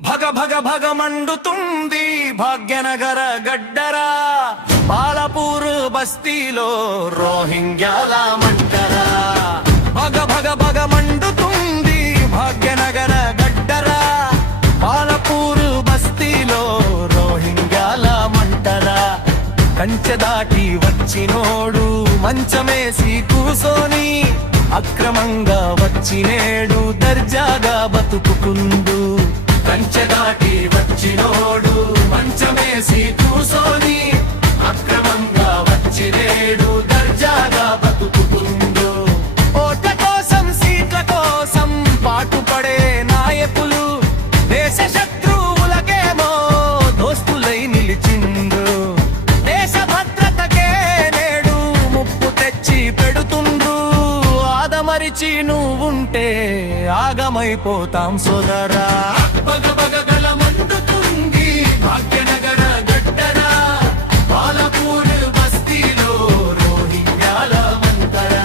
భగ భగ భగ మండుతుంది భాగ్యనగర గడ్డరా, బాలపూర్ బస్తీలో రోహింగ్యాల మంటరా. భగ భగ భగ మండుతుంది భాగ్యనగర గడ్డరా, బాలపూర్ బస్తీలో రోహింగ్యాల మంటరా. కంచె దాటి వచ్చినోడు మంచమేసి కూసోని, అక్రమంగా వచ్చినేడు దర్జాగా బతుకుకుందు. కంచె దాటి వచ్చినోడు మంచమేసి కూసోని, అక్రమంగా వచ్చినేడు దర్జాగా బతుకుతుండు. ఓట్ల కోసం సీట్ల కోసం పాటుపడే నాయకులు దేశ శత్రువులకేమో దోస్తులై నిలిచిండు. దేశ భద్రతకే నేడు ముప్పు తెచ్చి పెడుతుండ్రు. ఆదమరిచి నువ్వుంటే ఆగమైపోతాం సోదరా. భగ భగ గల మండుతుంది భాగ్యనగర గడ్డరా, బాలపూర్ బస్తీలో రోహింగ్యాల మంటరా.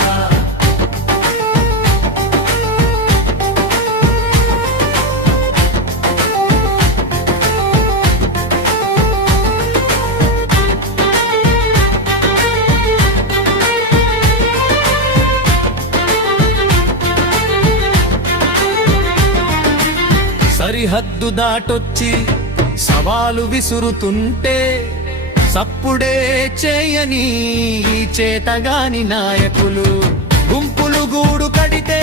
సరిహద్దు దాటొచ్చి సవాలు విసురుతుంటే సప్పుడే చేయని చేతగాని నాయకులు, గుంపులు గూడు కడితే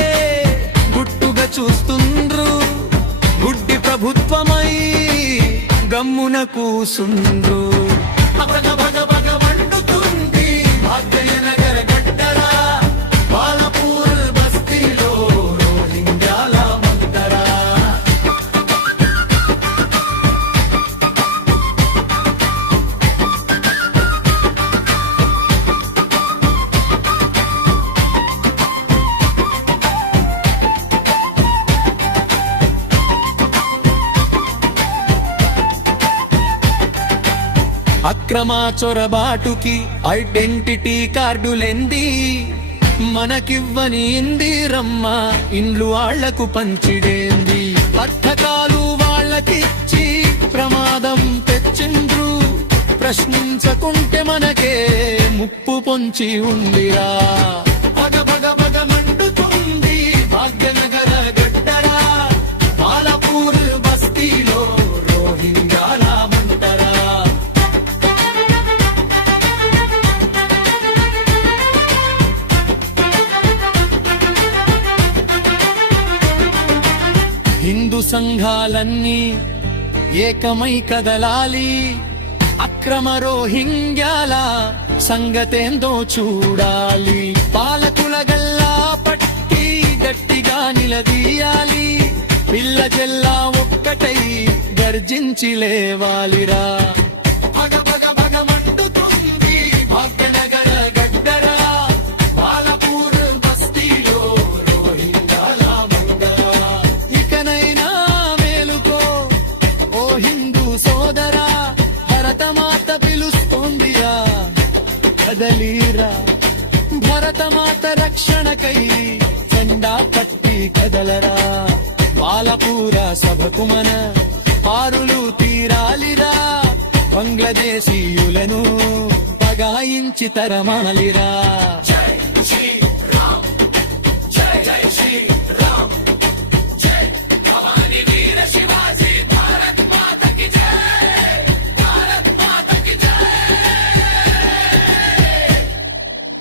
గుట్టుగా చూస్తుండ్రు. గుడ్డి ప్రభుత్వమై గమ్మున కూసుండ్రు. భగ భగ భగ మండుతుంది భాగ్యనగర గడ్డరా, బాలపూర్ బస్తీలో రోహింగ్యాల మంటరా. అక్రమ చొరబాటుకి ఐడెంటిటీ కార్డులెంది, మనకివ్వని ఇందిరమ్మ ఇండ్లు వాళ్లకు పంచిడేంది. పథకాలు వాళ్ళకిచ్చి ప్రమాదం తెచ్చిండ్రు. ప్రశ్నించకుంటే మనకే ముప్పు పొంచి ఉందిరా. భగ భగ భగ మండుతుంది భాగ్యనగర గడ్డరా, బాలపూర్ బస్తీలో రోహింగ్యాల మంటరా. హిందూ సంఘాలన్నీ ఏకమై కదలాలి. అక్రమ రోహింగ్యాల సంగతేందో చూడాలి. పాలకుల గల్లా పట్టి గట్టిగా నిలదీయాలి. పిల్ల చెల్లా ఒక్కటై గర్జించి లేవాలిరా. భగ భగ భగ మండుతుంది భాగ్యనగర గడ్డరా, బాలపూర్ బస్తీలో రోహింగ్యాల మంటరా. ఇకనైనా మేలుకో ఓ హిందూ సోదరా, భరతమాత పిలుస్తోందిరా, కదలీరా. భరతమాత రక్షణకై జెండా పట్టి కదలరా. బాలపూర సభకు మన పారులు తీరాలిరా. బంగ్లాదేశీయులను పగాయించి తరమాలిరా. జై శ్రీ రామ్, జై జై శ్రీ